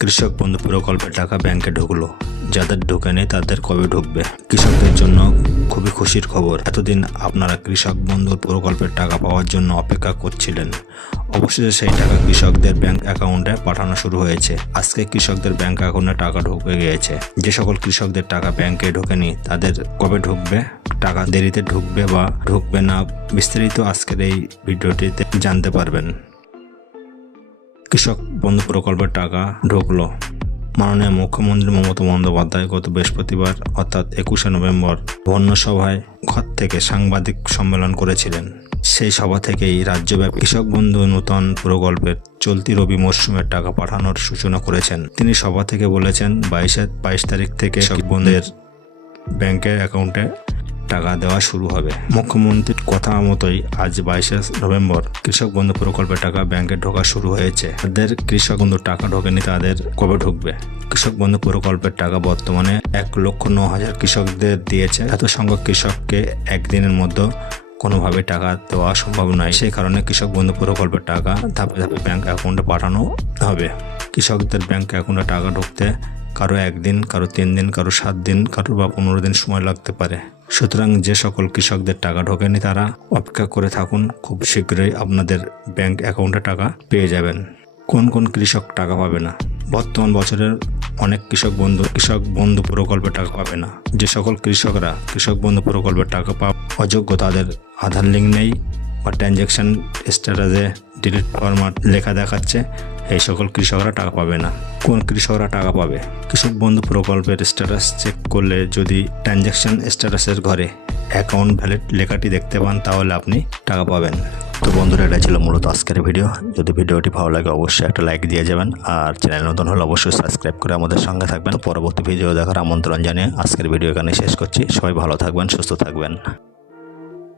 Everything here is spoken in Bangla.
কৃষক বন্ধু প্রকল্পের টাকা ব্যাংকে ঢুকলো। যাদের ঢুকেনি তাদের কবে ঢুকবে? কৃষকদের জন্য খুবই খুশির খবর। এতদিন আপনারা কৃষক বন্ধুর প্রকল্পের টাকা পাওয়ার জন্য অপেক্ষা করছিলেন। অবশেষে সেই টাকা কৃষকদের ব্যাংক অ্যাকাউন্টে পাঠানো শুরু হয়েছে। আজকে কৃষকদের ব্যাংক অ্যাকাউন্টে টাকা ঢুকে গিয়েছে। যে সকল কৃষকদের টাকা ব্যাংকে ঢোকেনি তাদের কবে ঢুকবে, টাকা দেরিতে ঢুকবে বা ঢুকবে না, বিস্তারিত আজকের এই ভিডিওটিতে জানতে পারবেন। কৃষক বন্ধু প্রকল্পের টাকা ঢুকলো। মাননীয় মুখ্যমন্ত্রী মমতা বন্দ্যোপাধ্যায় গত বৃহস্পতিবার অর্থাৎ 21শে নভেম্বর বন্যসভায় ঘর থেকে সাংবাদিক সম্মেলন করেছিলেন। সেই সভা থেকেই রাজ্যব্যাপী কৃষক বন্ধু নূতন প্রকল্পের চলতি রবি মরশুমের টাকা পাঠানোর সূচনা করেছেন। তিনি সভা থেকে বলেছেন 22 তারিখ থেকে কৃষক বন্ধুদের ব্যাংকের অ্যাকাউন্টে টাকা দেওয়া শুরু হবে। মুখ্যমন্ত্রীর কথা মতোই আজ 22শে নভেম্বর কৃষক বন্ধু প্রকল্পের টাকা ব্যাংকে ঢোকা শুরু হয়েছে। যাদের কৃষক বন্ধু টাকা ঢোকেনি তাদের কবে ঢুকবে? কৃষক বন্ধু প্রকল্পের টাকা বর্তমানে 1,09,000 কৃষকদের দিয়েছে। এত সংখ্যক কৃষককে একদিনের মধ্যে কোনোভাবে টাকা দেওয়া সম্ভব নয়। সেই কারণে কৃষক বন্ধু প্রকল্পের টাকা ধাপে ধাপে ব্যাংক অ্যাকাউন্টে পাঠানো হবে। কৃষকদের ব্যাংক অ্যাকাউন্টে টাকা ঢুকতে কারো 1 দিন, কারো 3 দিন, কারো 7 দিন, কারো বা 15 দিন সময় লাগতে পারে। সুতরাং যে সকল কৃষকদের টাকা ঢোকেনি তারা অপেক্ষা করে থাকুন। খুব শীঘ্রই আপনাদের ব্যাংক অ্যাকাউন্টে টাকা পেয়ে যাবেন। কোন কোন কৃষক টাকা পাবে না? বর্তমান বছরের অনেক কৃষক বন্ধু প্রকল্পের টাকা পাবে না। যে সকল কৃষকরা কৃষক বন্ধু প্রকল্পের টাকা পাওয়া অযোগ্য, তাদের আধার লিঙ্ক নেই বা ট্রানজ্যাকশন স্ট্যাটাসে ডিলিট ফরম্যাট লেখা দেখাচ্ছে, এই সকল কৃষকরা টাকা পাবে না। কোন কৃষকরা টাকা পাবে? কৃষক বন্ধু প্রকল্পের স্ট্যাটাস চেক করলে যদি ট্রানজ্যাকশন স্ট্যাটাসের ঘরে অ্যাকাউন্ট ভ্যালিড লেখাটি দেখতে পান তাহলে আপনি টাকা পাবেন। তো বন্ধুরা, এটা ছিল মূলত আজকের ভিডিও। যদি ভিডিওটি ভালো লাগে অবশ্যই একটা লাইক দিয়ে যাবেন, আর চ্যানেল নতুন হলে অবশ্যই সাবস্ক্রাইব করে আমাদের সঙ্গে থাকবেন। পরবর্তী ভিডিও দেখার আমন্ত্রণ জানিয়ে আজকের ভিডিও এখানে শেষ করছি। সবাই ভালো থাকবেন, সুস্থ থাকবেন।